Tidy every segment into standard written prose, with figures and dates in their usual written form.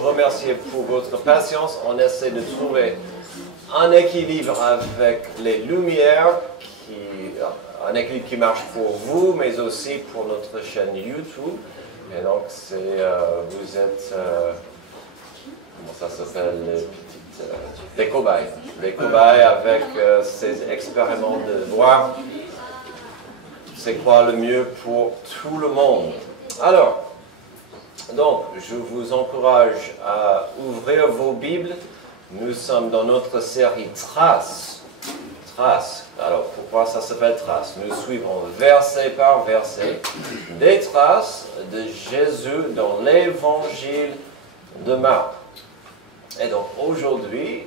vous remercier pour votre patience. On essaie de trouver un équilibre avec les lumières, un équilibre qui marche pour vous, mais aussi pour notre chaîne YouTube. Et donc, vous êtes, comment ça s'appelle, des cobayes. Des cobayes avec ces expériments de voir c'est quoi le mieux pour tout le monde. Alors, donc, je vous encourage à ouvrir vos Bibles. Nous sommes dans notre série Traces. Traces. Alors, pourquoi ça s'appelle Traces? Nous suivons verset par verset des traces de Jésus dans l'évangile de Marc. Et donc, aujourd'hui,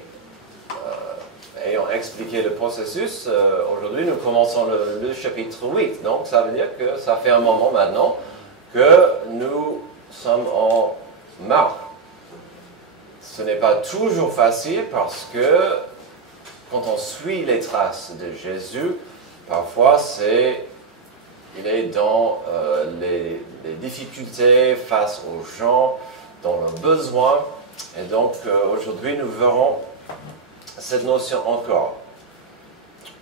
ayant expliqué le processus, aujourd'hui nous commençons le chapitre 8. Donc, ça veut dire que ça fait un moment maintenant que nous sommes en Marc. Ce n'est pas toujours facile parce que quand on suit les traces de Jésus, parfois il est dans les difficultés face aux gens, dans leurs besoins. Et donc aujourd'hui nous verrons cette notion encore.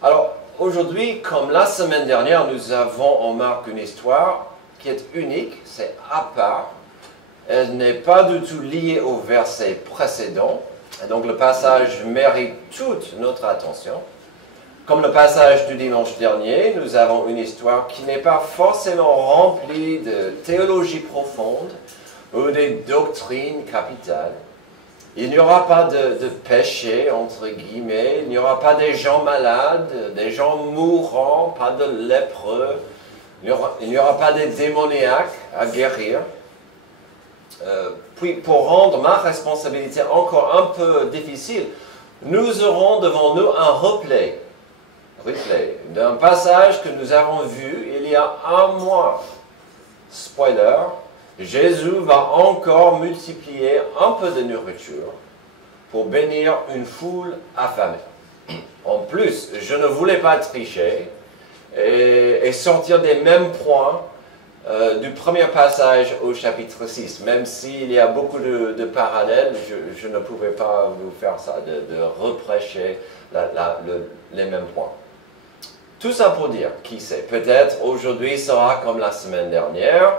Alors aujourd'hui, comme la semaine dernière, nous avons en Marc une histoire qui est unique, c'est à part. Elle n'est pas du tout liée au verset précédent. Et donc le passage mérite toute notre attention. Comme le passage du dimanche dernier, nous avons une histoire qui n'est pas forcément remplie de théologie profonde ou des doctrines capitales. Il n'y aura pas de péché, entre guillemets, il n'y aura pas des gens malades, des gens mourants, pas de lépreux, il n'y aura pas des démoniaques à guérir. Puis, pour rendre ma responsabilité encore un peu difficile, nous aurons devant nous un replay d'un passage que nous avons vu il y a un mois. Spoiler, Jésus va encore multiplier un peu de nourriture pour bénir une foule affamée. En plus, je ne voulais pas tricher et sortir des mêmes points du premier passage au chapitre 6, même s'il y a beaucoup de parallèles, je ne pouvais pas vous faire ça, de reprêcher les mêmes points. Tout ça pour dire, qui sait, peut-être aujourd'hui sera comme la semaine dernière,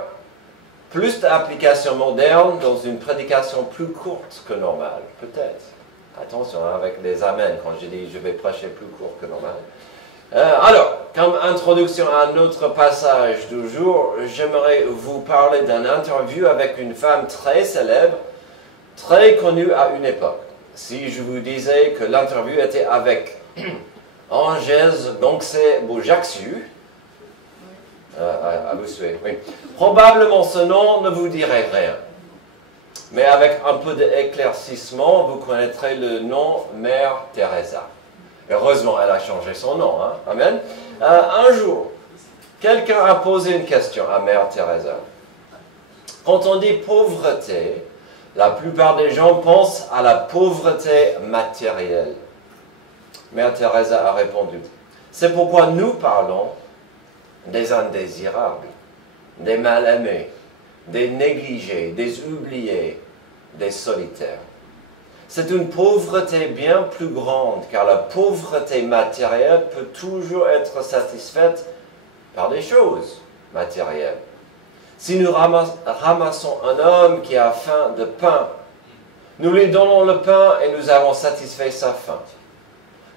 plus d'applications modernes dans une prédication plus courte que normale, peut-être. Attention avec les amens quand je dis je vais prêcher plus court que normal. Alors, comme introduction à notre passage du jour, j'aimerais vous parler d'une interview avec une femme très célèbre, très connue à une époque. Si je vous disais que l'interview était avec Angèle Bojaxiu, à vous souhaiter, oui. Probablement ce nom ne vous dirait rien. Mais avec un peu d'éclaircissement, vous connaîtrez le nom Mère Teresa. Heureusement, elle a changé son nom. Hein? Amen. Un jour, quelqu'un a posé une question à Mère Teresa. Quand on dit pauvreté, la plupart des gens pensent à la pauvreté matérielle. Mère Teresa a répondu, c'est pourquoi nous parlons des indésirables, des mal-aimés, des négligés, des oubliés, des solitaires. C'est une pauvreté bien plus grande, car la pauvreté matérielle peut toujours être satisfaite par des choses matérielles. Si nous ramassons un homme qui a faim de pain, nous lui donnons le pain et nous avons satisfait sa faim.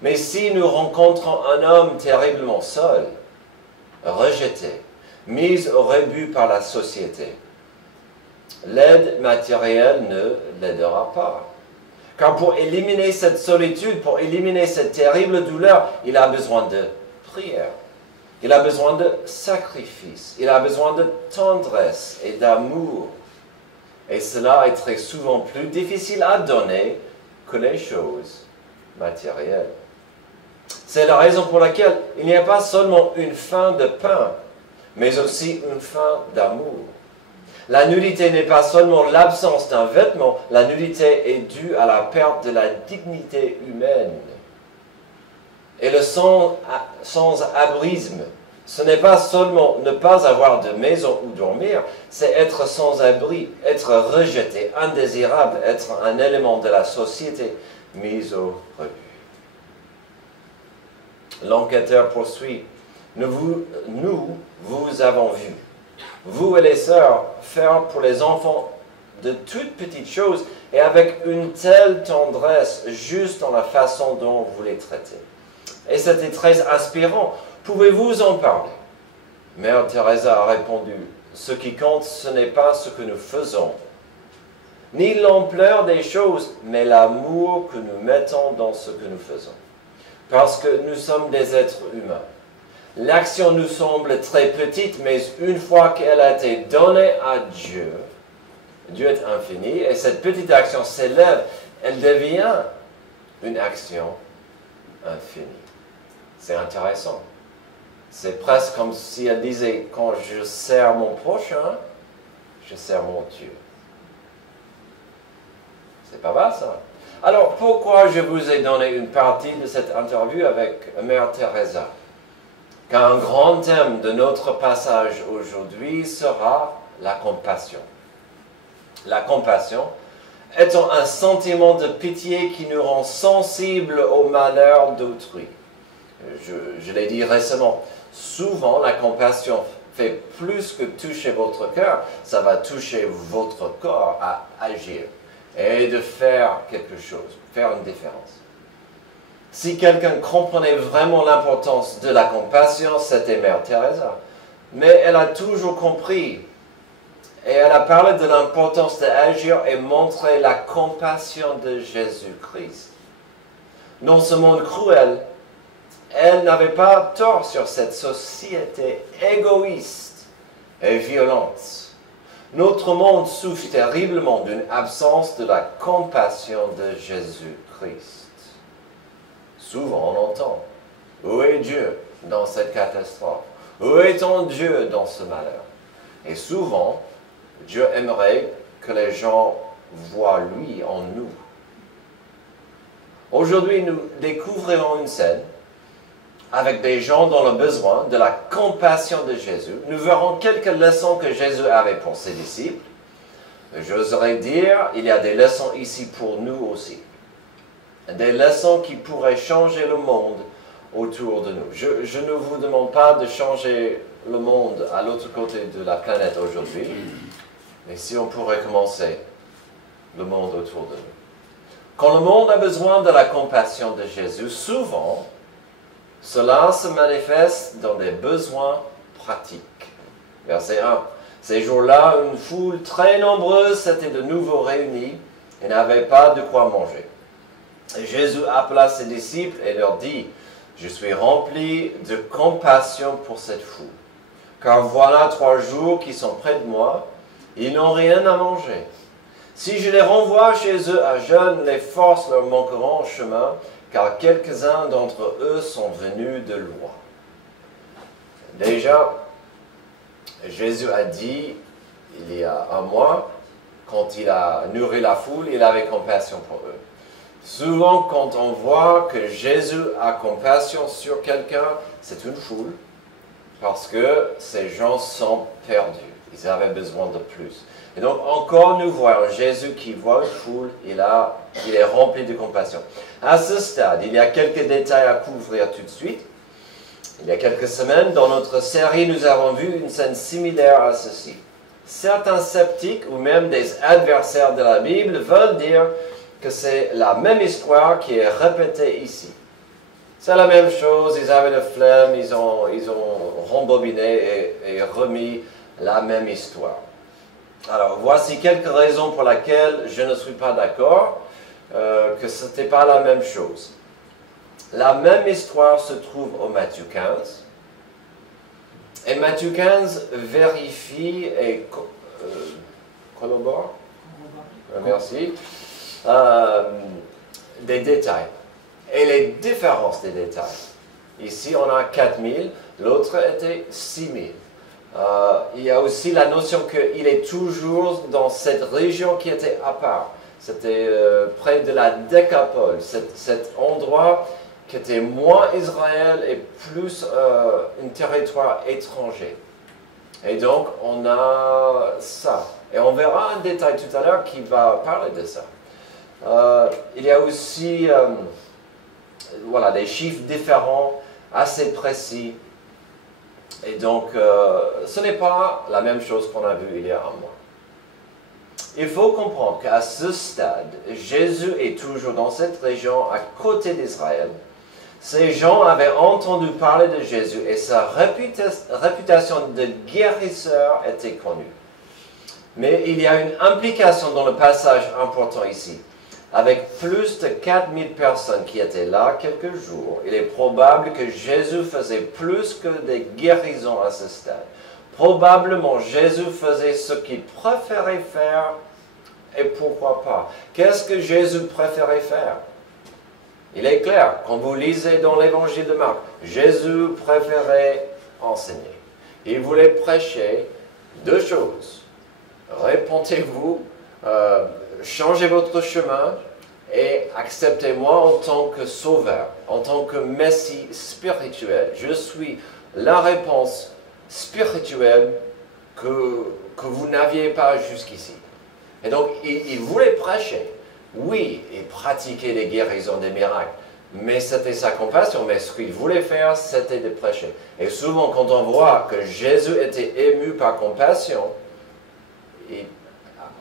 Mais si nous rencontrons un homme terriblement seul, rejeté, mis au rebut par la société, l'aide matérielle ne l'aidera pas. Car pour éliminer cette solitude, pour éliminer cette terrible douleur, il a besoin de prière. Il a besoin de sacrifice. Il a besoin de tendresse et d'amour. Et cela est très souvent plus difficile à donner que les choses matérielles. C'est la raison pour laquelle il n'y a pas seulement une faim de pain, mais aussi une faim d'amour. La nudité n'est pas seulement l'absence d'un vêtement, la nudité est due à la perte de la dignité humaine. Et le sans-abrisme Ce n'est pas seulement ne pas avoir de maison où dormir, c'est être sans abri, être rejeté, indésirable, être un élément de la société mis au rebut. L'enquêteur poursuit. Nous vous avons vu, vous et les sœurs, faire pour les enfants de toutes petites choses et avec une telle tendresse, juste dans la façon dont vous les traitez. Et c'était très inspirant. Pouvez-vous en parler? Mère Teresa a répondu, ce qui compte, ce n'est pas ce que nous faisons, ni l'ampleur des choses, mais l'amour que nous mettons dans ce que nous faisons. Parce que nous sommes des êtres humains. L'action nous semble très petite, mais une fois qu'elle a été donnée à Dieu, Dieu est infini, et cette petite action s'élève, elle devient une action infinie. C'est intéressant. C'est presque comme si elle disait, quand je sers mon prochain, je sers mon Dieu. C'est pas mal ça. Alors pourquoi je vous ai donné une partie de cette interview avec Mère Teresa? Car un grand thème de notre passage aujourd'hui sera la compassion. La compassion étant un sentiment de pitié qui nous rend sensibles au malheur d'autrui. Je l'ai dit récemment, souvent la compassion fait plus que toucher votre cœur, ça va toucher votre corps à agir et de faire quelque chose, faire une différence. Si quelqu'un comprenait vraiment l'importance de la compassion, c'était Mère Teresa. Mais elle a toujours compris. Et elle a parlé de l'importance d'agir et montrer la compassion de Jésus-Christ. Dans ce monde cruel, elle n'avait pas tort sur cette société égoïste et violente. Notre monde souffre terriblement d'une absence de la compassion de Jésus-Christ. Souvent on entend, où est Dieu dans cette catastrophe? Où est ton Dieu dans ce malheur? Et souvent, Dieu aimerait que les gens voient lui en nous. Aujourd'hui, nous découvrirons une scène avec des gens dans le besoin de la compassion de Jésus. Nous verrons quelques leçons que Jésus avait pour ses disciples. J'oserais dire, il y a des leçons ici pour nous aussi. Des leçons qui pourraient changer le monde autour de nous. Je ne vous demande pas de changer le monde à l'autre côté de la planète aujourd'hui, mais si on pourrait commencer le monde autour de nous. Quand le monde a besoin de la compassion de Jésus, souvent, cela se manifeste dans des besoins pratiques. Verset 1. Ces jours-là, une foule très nombreuse s'était de nouveau réunie et n'avait pas de quoi manger. Et Jésus appela ses disciples et leur dit, « Je suis rempli de compassion pour cette foule, car voilà 3 jours qui sont près de moi, ils n'ont rien à manger. Si je les renvoie chez eux à jeûne, les forces leur manqueront en chemin, car quelques-uns d'entre eux sont venus de loin. » Déjà, Jésus a dit, il y a un mois, quand il a nourri la foule, il avait compassion pour eux. Souvent, quand on voit que Jésus a compassion sur quelqu'un, c'est une foule, parce que ces gens sont perdus. Ils avaient besoin de plus. Et donc, encore nous voyons Jésus qui voit une foule, il est rempli de compassion. À ce stade, il y a quelques détails à couvrir tout de suite. Il y a quelques semaines, dans notre série, nous avons vu une scène similaire à ceci. Certains sceptiques, ou même des adversaires de la Bible, veulent dire que c'est la même histoire qui est répétée ici. C'est la même chose, ils avaient le flemme, ils ont rembobiné et remis la même histoire. Alors, voici quelques raisons pour lesquelles je ne suis pas d'accord que ce n'était pas la même chose. La même histoire se trouve au Matthieu 15. Et Matthieu 15 vérifie et collabore, merci, des détails. Et les différences des détails. Ici, on a 4000, l'autre était 6000. Il y a aussi la notion qu'il est toujours dans cette région qui était à part. C'était près de la Décapole, cet endroit qui était moins Israël et plus un territoire étranger. Et donc, on a ça. Et on verra un détail tout à l'heure qui va parler de ça. Il y a aussi voilà, des chiffres différents, assez précis. Et donc, ce n'est pas la même chose qu'on a vu il y a un mois. Il faut comprendre qu'à ce stade, Jésus est toujours dans cette région à côté d'Israël. Ces gens avaient entendu parler de Jésus et sa réputation de guérisseur était connue. Mais il y a une implication dans le passage important ici. Avec plus de 4000 personnes qui étaient là quelques jours, il est probable que Jésus faisait plus que des guérisons à ce stade. Probablement, Jésus faisait ce qu'il préférait faire, et pourquoi pas. Qu'est-ce que Jésus préférait faire? Il est clair, quand vous lisez dans l'évangile de Marc, Jésus préférait enseigner. Il voulait prêcher deux choses. Répentez-vous, changez votre chemin et acceptez-moi en tant que sauveur, en tant que Messie spirituel. Je suis la réponse spirituelle que vous n'aviez pas jusqu'ici. Et donc, il voulait prêcher. Oui, il pratiquait des guérisons, des miracles, mais c'était sa compassion. Mais ce qu'il voulait faire, c'était de prêcher. Et souvent, quand on voit que Jésus était ému par compassion,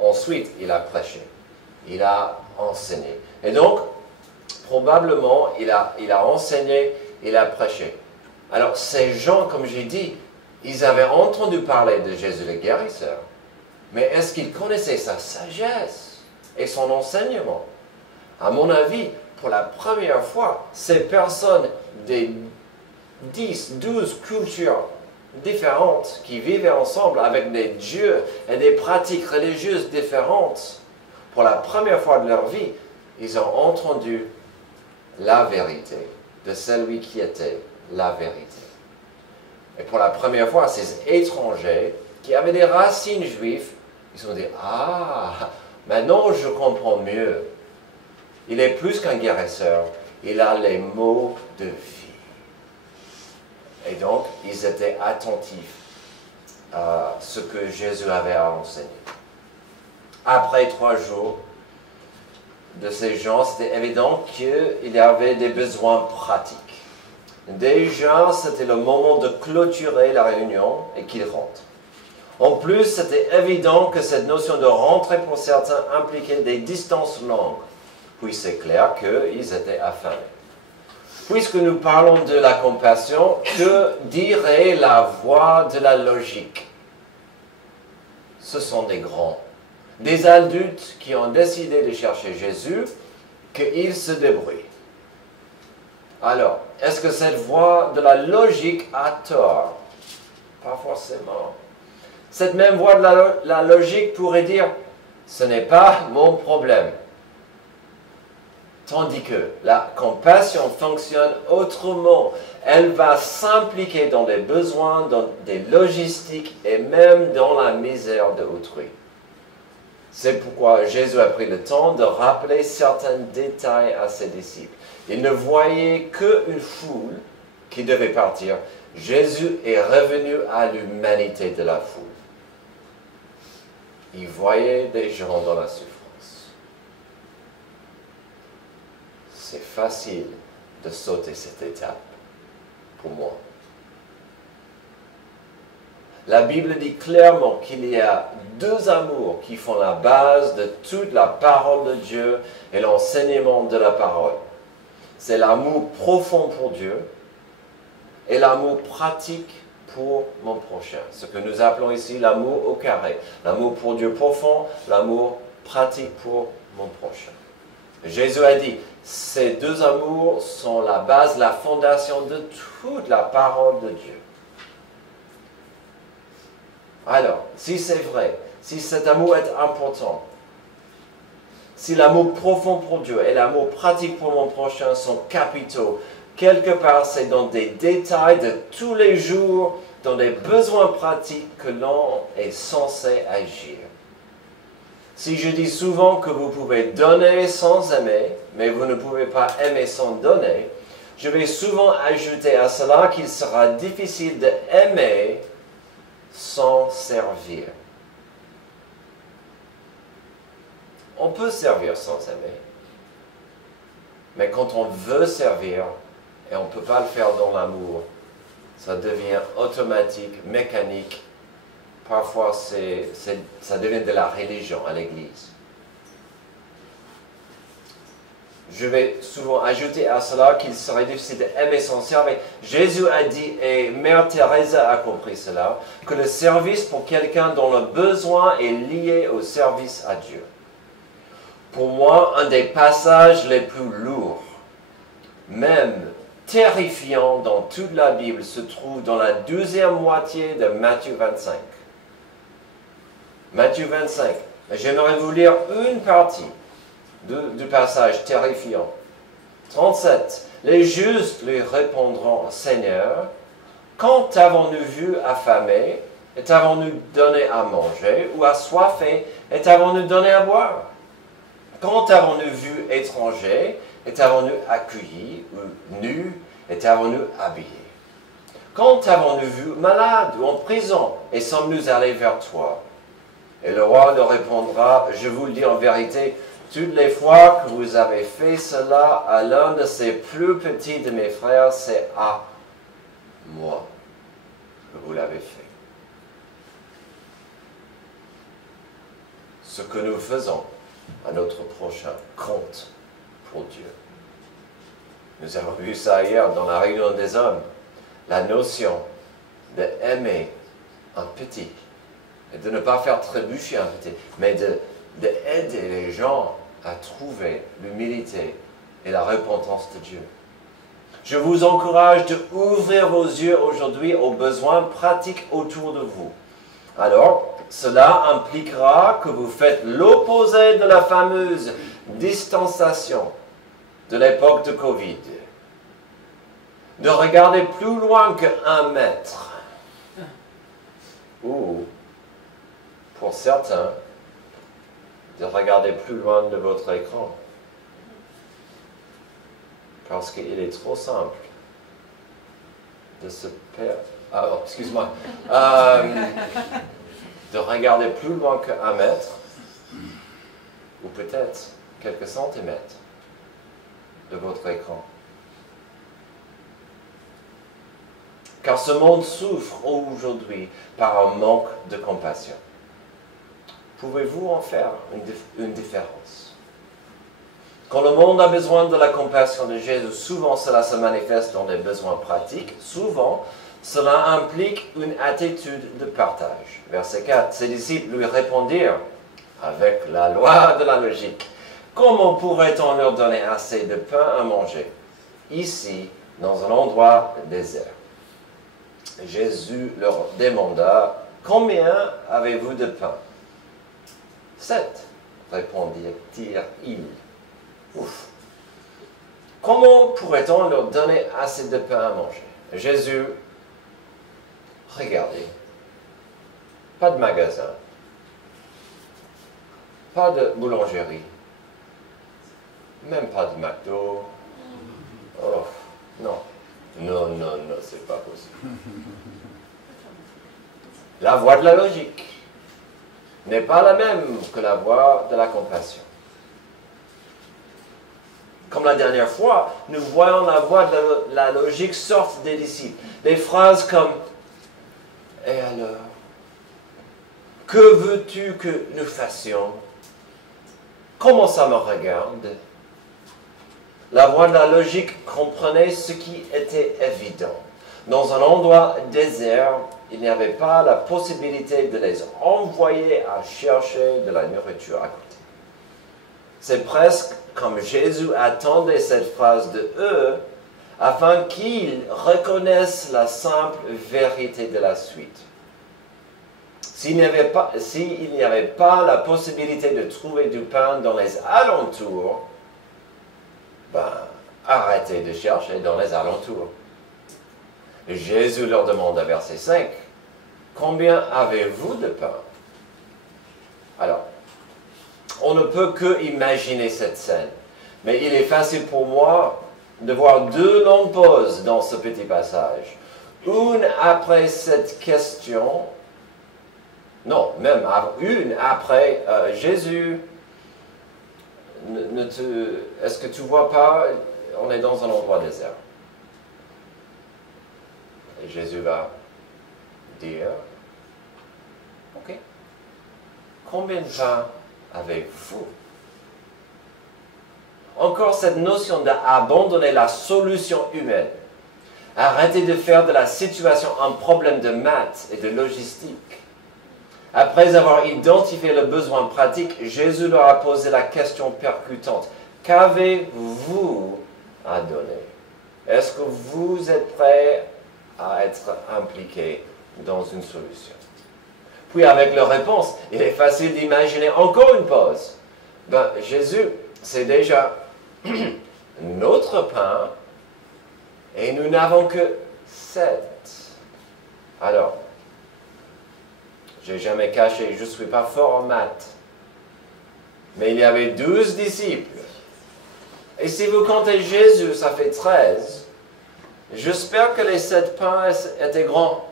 ensuite, il a prêché. Il a enseigné. Et donc, probablement, il a enseigné, il a prêché. Alors, ces gens, comme j'ai dit, ils avaient entendu parler de Jésus le guérisseur. Mais est-ce qu'ils connaissaient sa sagesse et son enseignement? À mon avis, pour la première fois, ces personnes des 10, 12 cultures différentes qui vivaient ensemble avec des dieux et des pratiques religieuses différentes, pour la première fois de leur vie, ils ont entendu la vérité de celui qui était la vérité. Et pour la première fois, ces étrangers qui avaient des racines juives, ils se sont dit, ah, maintenant je comprends mieux. Il est plus qu'un guérisseur, il a les mots de vie. Et donc, ils étaient attentifs à ce que Jésus avait à enseigner. Après 3 jours de ces gens, c'était évident qu'il y avait des besoins pratiques. Déjà, c'était le moment de clôturer la réunion et qu'ils rentrent. En plus, c'était évident que cette notion de rentrer pour certains impliquait des distances longues. Puis c'est clair qu'ils étaient affamés. Puisque nous parlons de la compassion, que dirait la voix de la logique? Ce sont des grands, des adultes qui ont décidé de chercher Jésus, qu'ils se débrouillent. Alors, est-ce que cette voix de la logique a tort? Pas forcément. Cette même voix de la logique pourrait dire, ce n'est pas mon problème. Tandis que la compassion fonctionne autrement. Elle va s'impliquer dans des besoins, dans des logistiques et même dans la misère d'autrui. C'est pourquoi Jésus a pris le temps de rappeler certains détails à ses disciples. Il ne voyait qu'une foule qui devait partir. Jésus est revenu à l'humanité de la foule. Il voyait des gens dans la souffrance. C'est facile de sauter cette étape pour moi. La Bible dit clairement qu'il y a 2 amours qui font la base de toute la parole de Dieu et l'enseignement de la parole. C'est l'amour profond pour Dieu et l'amour pratique pour mon prochain. Ce que nous appelons ici l'amour au carré. L'amour pour Dieu profond, l'amour pratique pour mon prochain. Jésus a dit, ces 2 amours sont la base, la fondation de toute la parole de Dieu. Alors, si c'est vrai, si cet amour est important, si l'amour profond pour Dieu et l'amour pratique pour mon prochain sont capitaux, quelque part c'est dans des détails de tous les jours, dans des besoins pratiques que l'on est censé agir. Si je dis souvent que vous pouvez donner sans aimer, mais vous ne pouvez pas aimer sans donner, Je vais souvent ajouter à cela qu'il sera difficile d'aimer sans servir. On peut servir sans aimer. Mais quand on veut servir, et on ne peut pas le faire dans l'amour, ça devient automatique, mécanique. Parfois, ça devient de la religion à l'Église. Je vais souvent ajouter à cela qu'il serait difficile d'aimer sans servir. Jésus a dit, et Mère Teresa a compris cela, que le service pour quelqu'un dont le besoin est lié au service à Dieu. Pour moi, un des passages les plus lourds, même terrifiants dans toute la Bible, se trouve dans la deuxième moitié de Matthieu 25. Matthieu 25. J'aimerais vous lire une partie du passage terrifiant. 37. Les justes lui répondront, Seigneur, quand t'avons-nous vu affamé, et t'avons-nous donné à manger, ou assoiffé, et t'avons-nous donné à boire? Quand t'avons-nous vu étranger, et t'avons-nous accueilli, ou nu, et t'avons-nous habillé? Quand t'avons-nous vu malade, ou en prison, et sommes-nous allés vers toi? Et le roi leur répondra, je vous le dis en vérité, toutes les fois que vous avez fait cela à l'un de ces plus petits de mes frères, c'est à moi que vous l'avez fait. Ce que nous faisons à notre prochain compte pour Dieu. Nous avons vu ça hier dans la réunion des hommes. La notion d'aimer un petit et de ne pas faire trébucher un petit, mais d'aider les gens à trouver l'humilité et la repentance de Dieu. Je vous encourage d'ouvrir vos yeux aujourd'hui aux besoins pratiques autour de vous. Alors, cela impliquera que vous faites l'opposé de la fameuse distanciation de l'époque de Covid. De regarder plus loin que 1 mètre. Ou, pour certains, de regarder plus loin de votre écran. Parce qu'il est trop simple de se perdre. Ah, oh, excuse-moi. De regarder plus loin que 1 mètre, ou peut-être quelques centimètres de votre écran. Car ce monde souffre aujourd'hui par un manque de compassion. Pouvez-vous en faire une différence? Quand le monde a besoin de la compassion de Jésus, souvent cela se manifeste dans des besoins pratiques. Souvent, cela implique une attitude de partage. Verset 4. Ses disciples lui répondirent, avec la loi de la logique, comment pourrait-on leur donner assez de pain à manger, ici, dans un endroit désert? Jésus leur demanda, combien avez-vous de pain? 7, répondirent-ils. Ouf. Comment pourrait-on leur donner assez de pain à manger? Jésus, regardez, pas de magasin, pas de boulangerie, même pas de McDo. Oh, non. Non, non, non, c'est pas possible. La voie de la logique n'est pas la même que la voie de la compassion. Comme la dernière fois, nous voyons la voie de la logique sortir des disciples. Des phrases comme « Et alors? Que veux-tu que nous fassions? Comment ça me regarde ?» La voie de la logique comprenait ce qui était évident. Dans un endroit désert, il n'y avait pas la possibilité de les envoyer à chercher de la nourriture à côté. C'est presque comme Jésus attendait cette phrase de eux, afin qu'ils reconnaissent la simple vérité de la suite. S'il n'y avait pas la possibilité de trouver du pain dans les alentours, arrêtez de chercher dans les alentours. Et Jésus leur demande à verset 5, combien avez-vous de pain? Alors, on ne peut que imaginer cette scène, mais il est facile pour moi de voir deux longues pauses dans ce petit passage. Une après cette question, non, même une après Jésus. Est-ce que tu ne vois pas, on est dans un endroit désert. Et Jésus va dire, ok, combien de pain avez-vous? Encore cette notion d'abandonner la solution humaine. Arrêtez de faire de la situation un problème de maths et de logistique. Après avoir identifié le besoin pratique, Jésus leur a posé la question percutante. Qu'avez-vous à donner? Est-ce que vous êtes prêts à être impliqués dans une solution? Puis avec leur réponse, il est facile d'imaginer encore une pause. Ben, Jésus, c'est déjà notre pain et nous n'avons que 7. Alors, je n'ai jamais caché, je ne suis pas fort en maths. Mais il y avait 12 disciples. Et si vous comptez Jésus, ça fait 13. J'espère que les 7 pains étaient grands.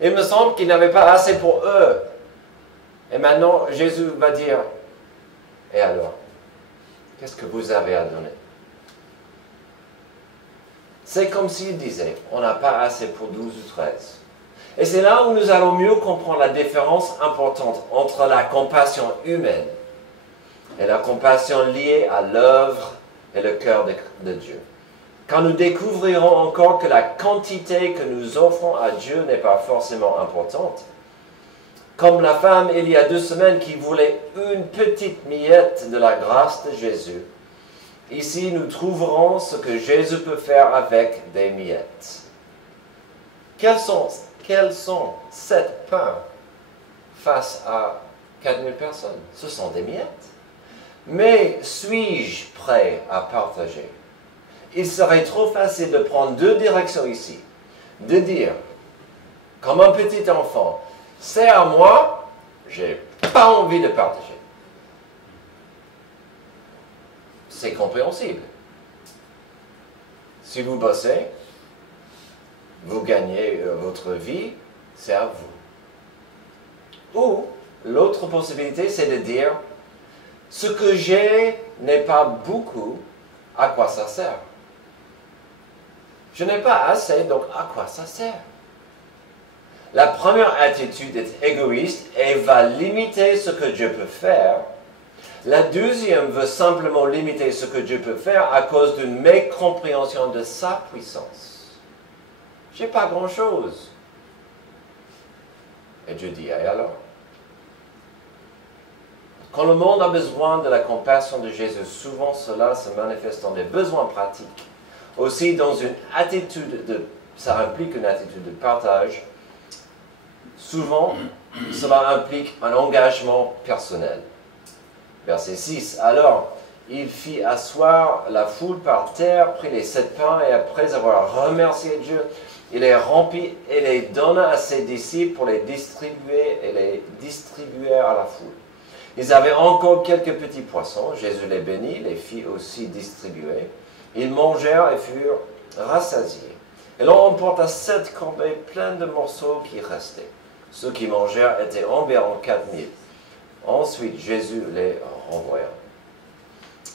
Il me semble qu'il n'avait pas assez pour eux. Et maintenant, Jésus va dire, et alors, qu'est-ce que vous avez à donner? C'est comme s'il disait, on n'a pas assez pour 12 ou 13. Et c'est là où nous allons mieux comprendre la différence importante entre la compassion humaine et la compassion liée à l'œuvre et le cœur de Dieu. Quand nous découvrirons encore que la quantité que nous offrons à Dieu n'est pas forcément importante, comme la femme il y a 2 semaines qui voulait une petite miette de la grâce de Jésus, ici nous trouverons ce que Jésus peut faire avec des miettes. Quels sont 7 pains face à 4000 personnes? Ce sont des miettes. Mais suis-je prêt à partager? Il serait trop facile de prendre 2 directions ici. De dire, comme un petit enfant, c'est à moi, j'ai pas envie de partager. C'est compréhensible. Si vous bossez, vous gagnez votre vie, c'est à vous. Ou, l'autre possibilité, c'est de dire, ce que j'ai n'est pas beaucoup, à quoi ça sert? Je n'ai pas assez, donc à quoi ça sert? La première attitude est égoïste et va limiter ce que Dieu peut faire. La deuxième veut simplement limiter ce que Dieu peut faire à cause d'une mécompréhension de sa puissance. Je n'ai pas grand-chose. Et Dieu dit, et alors? Quand le monde a besoin de la compassion de Jésus, souvent cela se manifeste dans des besoins pratiques. Aussi dans une attitude ça implique une attitude de partage. Souvent, cela implique un engagement personnel. Verset 6. Alors, il fit asseoir la foule par terre, prit les 7 pains, et après avoir remercié Dieu, il les remplit et les donna à ses disciples pour les distribuer et les distribuèrent à la foule. Ils avaient encore quelques petits poissons. Jésus les bénit, les fit aussi distribuer. Ils mangèrent et furent rassasiés. Et l'on emporta 7 corbeilles pleines de morceaux qui restaient. Ceux qui mangèrent étaient environ 4000. Ensuite, Jésus les renvoya.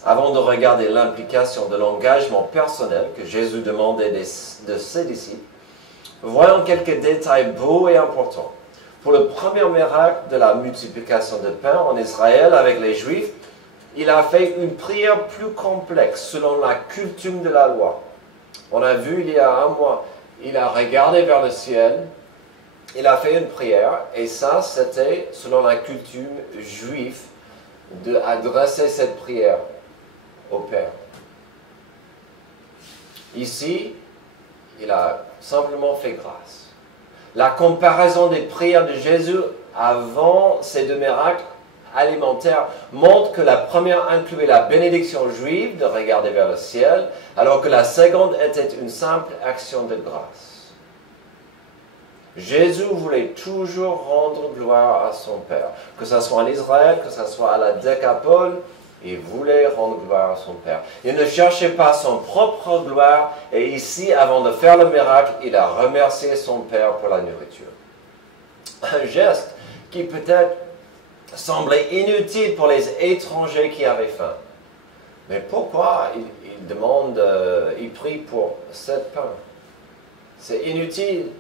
Avant de regarder l'implication de l'engagement personnel que Jésus demandait de ses disciples, voyons quelques détails beaux et importants. Pour le premier miracle de la multiplication de pain en Israël avec les Juifs, il a fait une prière plus complexe selon la coutume de la loi. On a vu il y a un mois, il a regardé vers le ciel, il a fait une prière, et ça c'était selon la coutume juive d'adresser cette prière au Père. Ici, il a simplement fait grâce. La comparaison des prières de Jésus avant ces 2 miracles alimentaires montre que la première incluait la bénédiction juive de regarder vers le ciel, alors que la seconde était une simple action de grâce. Jésus voulait toujours rendre gloire à son Père, que ce soit en Israël, que ce soit à la Décapole, Il voulait rendre gloire à son Père. Il ne cherchait pas son propre gloire. Et ici, avant de faire le miracle, il a remercié son Père pour la nourriture. Un geste qui peut-être semblait inutile pour les étrangers qui avaient faim. Mais pourquoi il prie pour 7 pains? C'est inutile.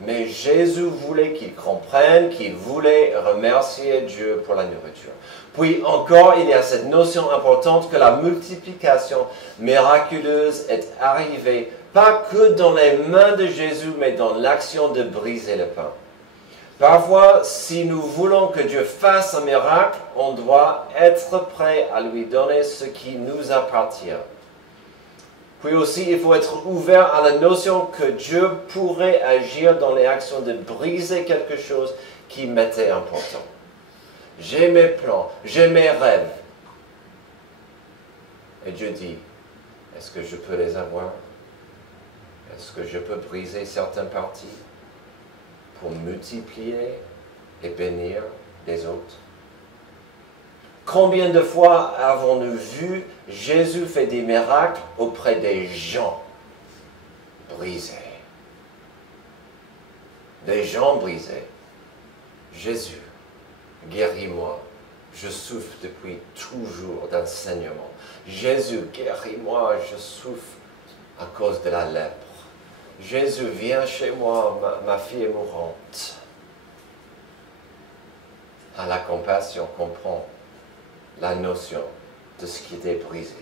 Mais Jésus voulait qu'ils comprennent qu'il voulait remercier Dieu pour la nourriture. Puis encore, il y a cette notion importante que la multiplication miraculeuse est arrivée, pas que dans les mains de Jésus, mais dans l'action de briser le pain. Parfois, si nous voulons que Dieu fasse un miracle, on doit être prêt à lui donner ce qui nous appartient. Puis aussi, il faut être ouvert à la notion que Dieu pourrait agir dans les actions de briser quelque chose qui m'était important. J'ai mes plans, j'ai mes rêves. Et Dieu dit, est-ce que je peux les avoir? Est-ce que je peux briser certaines parties pour multiplier et bénir les autres? Combien de fois avons-nous vu Jésus faire des miracles auprès des gens brisés? Des gens brisés. Jésus, guéris-moi. Je souffre depuis toujours d'un saignement. Jésus, guéris-moi. Je souffre à cause de la lèpre. Jésus, viens chez moi. Ma fille est mourante. À la compassion comprend la notion de ce qui était brisé.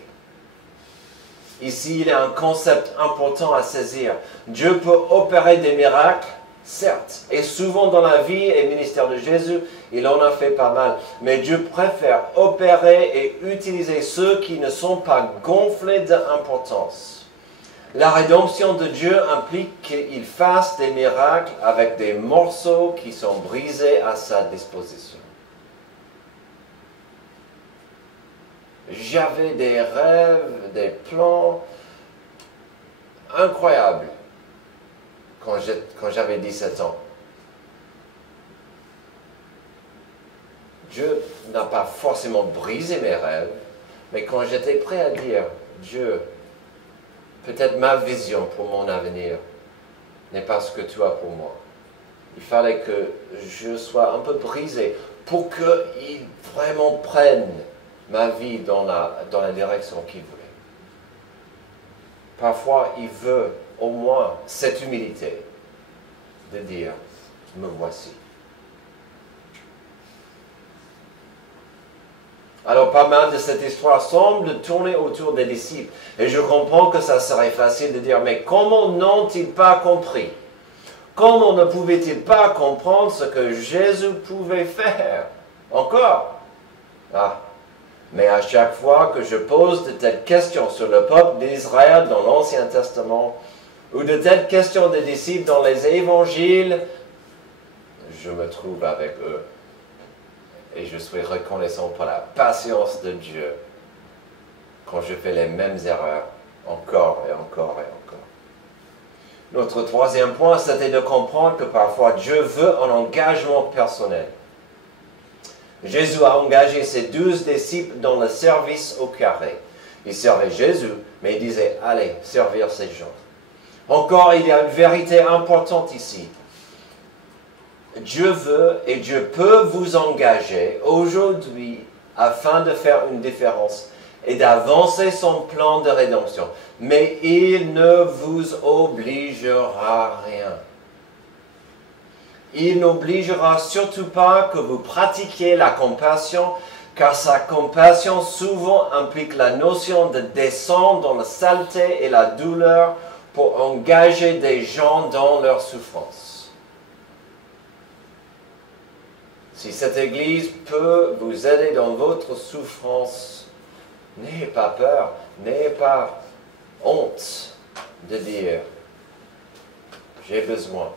Ici, il y a un concept important à saisir. Dieu peut opérer des miracles, certes, et souvent dans la vie et ministère de Jésus, il en a fait pas mal. Mais Dieu préfère opérer et utiliser ceux qui ne sont pas gonflés d'importance. La rédemption de Dieu implique qu'il fasse des miracles avec des morceaux qui sont brisés à sa disposition. J'avais des rêves, des plans incroyables quand j'avais 17 ans. Dieu n'a pas forcément brisé mes rêves, mais quand j'étais prêt à dire, Dieu, peut-être ma vision pour mon avenir n'est pas ce que tu as pour moi. Il fallait que je sois un peu brisé pour qu'il vraiment prenne ma vie dans la direction qu'il voulait. Parfois, il veut au moins cette humilité de dire, me voici. Alors, pas mal de cette histoire semble tourner autour des disciples. Et je comprends que ça serait facile de dire, mais comment n'ont-ils pas compris? Comment ne pouvaient-ils pas comprendre ce que Jésus pouvait faire? Encore? Mais à chaque fois que je pose de telles questions sur le peuple d'Israël dans l'Ancien Testament, ou de telles questions des disciples dans les évangiles, je me trouve avec eux. Et je suis reconnaissant pour la patience de Dieu quand je fais les mêmes erreurs encore et encore et encore. Notre troisième point, c'était de comprendre que parfois Dieu veut un engagement personnel. Jésus a engagé ses 12 disciples dans le service au carré. Ils servaient Jésus, mais ils disaient, allez, servir ces gens. Encore, il y a une vérité importante ici. Dieu veut et Dieu peut vous engager aujourd'hui afin de faire une différence et d'avancer son plan de rédemption. Mais il ne vous obligera rien. Il n'obligera surtout pas que vous pratiquiez la compassion, car sa compassion souvent implique la notion de descendre dans la saleté et la douleur pour engager des gens dans leur souffrance. Si cette Église peut vous aider dans votre souffrance, n'ayez pas peur, n'ayez pas honte de dire « j'ai besoin ».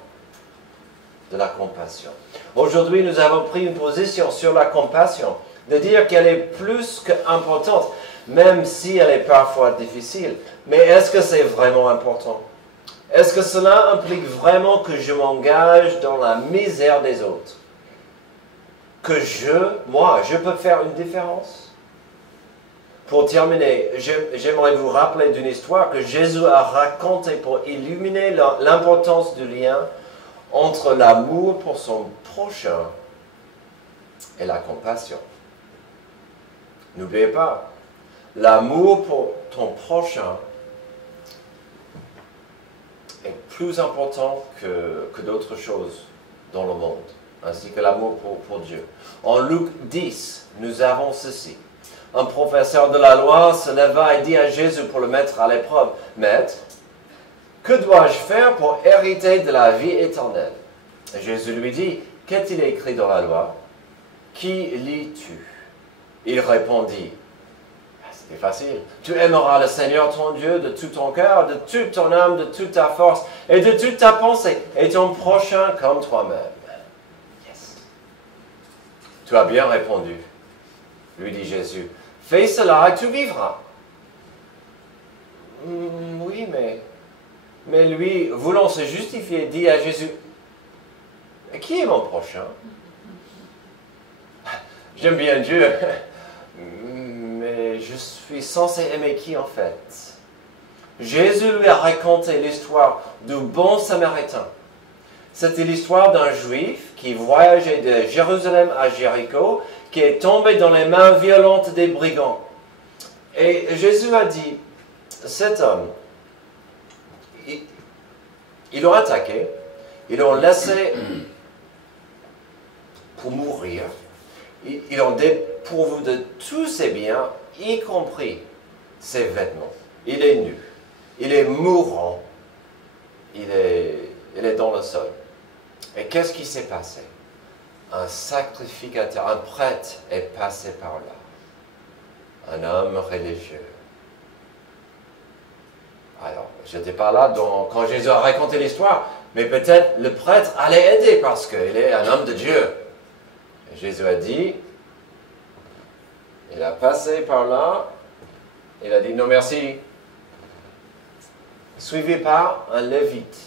De la compassion. Aujourd'hui, nous avons pris une position sur la compassion, de dire qu'elle est plus qu'importante, même si elle est parfois difficile. Mais est-ce que c'est vraiment important? Est-ce que cela implique vraiment que je m'engage dans la misère des autres? Que je peux faire une différence? Pour terminer, j'aimerais vous rappeler d'une histoire que Jésus a racontée pour illuminer l'importance du lien entre l'amour pour son prochain et la compassion. N'oubliez pas, l'amour pour ton prochain est plus important que d'autres choses dans le monde, ainsi que l'amour pour Dieu. En Luc 10, nous avons ceci. Un professeur de la loi se leva et dit à Jésus pour le mettre à l'épreuve, « Maître, que dois-je faire pour hériter de la vie éternelle ?» Et Jésus lui dit, « Qu'est-il écrit dans la loi? Qui lis-tu » Il répondit, « C'était facile. Tu aimeras le Seigneur ton Dieu de tout ton cœur, de toute ton âme, de toute ta force et de toute ta pensée, et ton prochain comme toi-même. » Yes. Tu as bien répondu, lui dit Jésus. Fais cela et tu vivras. Oui, mais lui, voulant se justifier, dit à Jésus, qui est mon prochain? J'aime bien Dieu, mais je suis censé aimer qui en fait? Jésus lui a raconté l'histoire du bon Samaritain. C'était l'histoire d'un juif qui voyageait de Jérusalem à Jéricho, qui est tombé dans les mains violentes des brigands. Et Jésus a dit, cet homme, ils l'ont attaqué, ils l'ont laissé pour mourir, ils l'ont dépourvu de tous ses biens, y compris ses vêtements. Il est nu, il est mourant, il est dans le sol. Et qu'est-ce qui s'est passé? Un sacrificateur, un prêtre est passé par là. Un homme religieux. Alors, je n'étais pas là quand Jésus a raconté l'histoire, mais peut-être le prêtre allait aider parce qu'il est un homme de Dieu. Et Jésus a dit, il a passé par là, il a dit non merci. Suivi par un lévite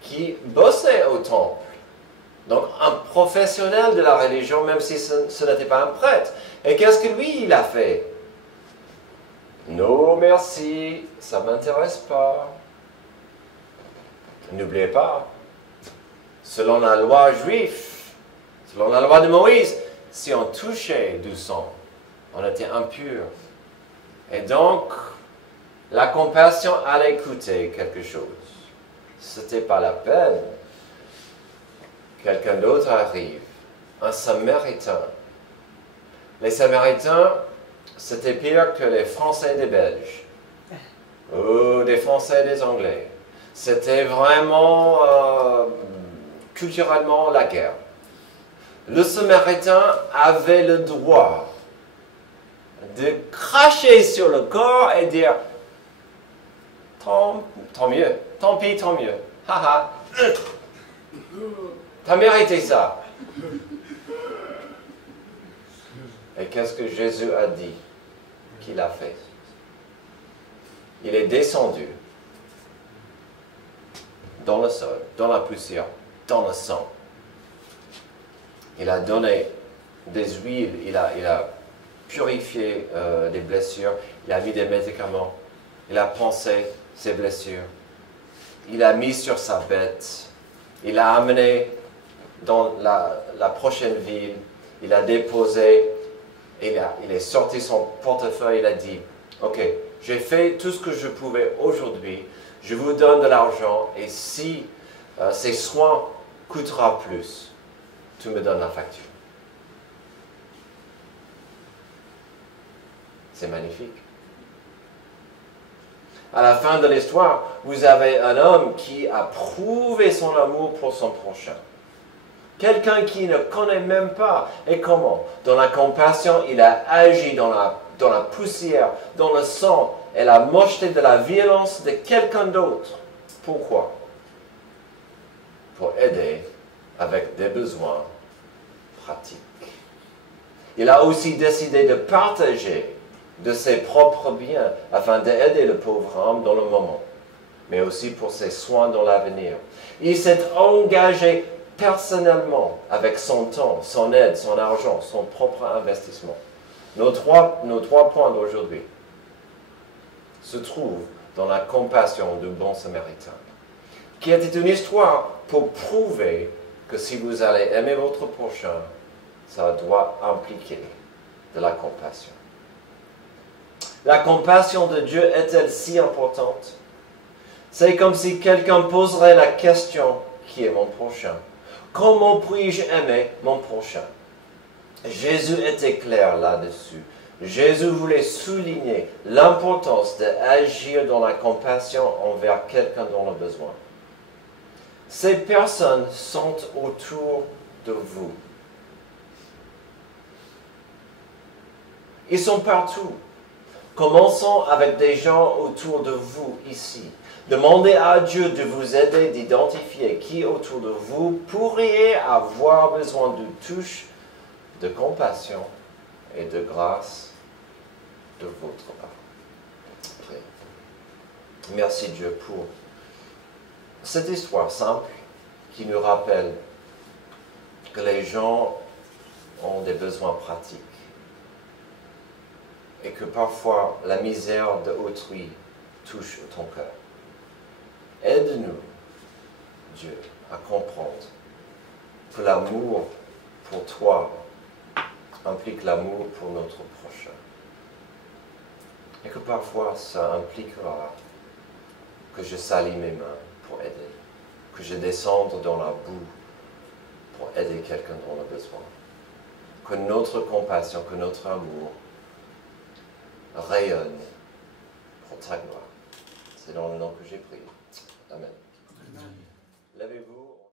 qui bossait au temple. Donc, un professionnel de la religion, même si ce n'était pas un prêtre. Et qu'est-ce que lui, il a fait? Non, merci, ça ne m'intéresse pas. N'oubliez pas, selon la loi juive, selon la loi de Moïse, si on touchait du sang, on était impur. Et donc, la compassion allait coûter quelque chose. Ce n'était pas la peine. Quelqu'un d'autre arrive, un Samaritain. Les Samaritains, c'était pire que les Français et les Belges, ou des Français et des Anglais. C'était vraiment, culturellement, la guerre. Le Samaritain avait le droit de cracher sur le corps et dire « Tant mieux, tant pis, tant mieux. Haha. T'as mérité ça. » Et qu'est-ce que Jésus a dit qu'il a fait? Il est descendu dans le sol, dans la poussière, dans le sang. Il a donné des huiles, il a purifié des blessures, il a mis des médicaments, il a pansé ses blessures, il a mis sur sa bête, il a amené dans la prochaine ville, il a déposé, il est sorti son portefeuille, il a dit, « Ok, j'ai fait tout ce que je pouvais aujourd'hui, je vous donne de l'argent et si ces soins coûtera plus, tu me donnes la facture. » C'est magnifique. À la fin de l'histoire, vous avez un homme qui a prouvé son amour pour son prochain. Quelqu'un qui ne connaît même pas. Et comment? Dans la compassion, il a agi dans la poussière, dans le sang et la mocheté de la violence de quelqu'un d'autre. Pourquoi? Pour aider avec des besoins pratiques. Il a aussi décidé de partager de ses propres biens afin d'aider le pauvre homme dans le moment, mais aussi pour ses soins dans l'avenir. Il s'est engagé personnellement avec son temps, son aide, son argent, son propre investissement. Nos trois points d'aujourd'hui. se trouve dans la compassion du bon Samaritain, qui était une histoire pour prouver que si vous allez aimer votre prochain, ça doit impliquer de la compassion. La compassion de Dieu est-elle si importante? C'est comme si quelqu'un poserait la question, qui est mon prochain? Comment puis-je aimer mon prochain? Jésus était clair là-dessus. Jésus voulait souligner l'importance d'agir dans la compassion envers quelqu'un dans le besoin. Ces personnes sont autour de vous. Ils sont partout. Commençons avec des gens autour de vous ici. Demandez à Dieu de vous aider d'identifier qui autour de vous pourriez avoir besoin d'une touche de compassion et de grâce de votre part. Priez. Merci Dieu pour cette histoire simple qui nous rappelle que les gens ont des besoins pratiques et que parfois la misère d'autrui touche ton cœur. Aide-nous, Dieu, à comprendre que l'amour pour toi implique l'amour pour notre prochain. Et que parfois ça impliquera que je salis mes mains pour aider, que je descende dans la boue pour aider quelqu'un dans le besoin. Que notre compassion, que notre amour rayonne pour ta gloire. C'est dans le nom que j'ai prié. Amen. Levez-vous.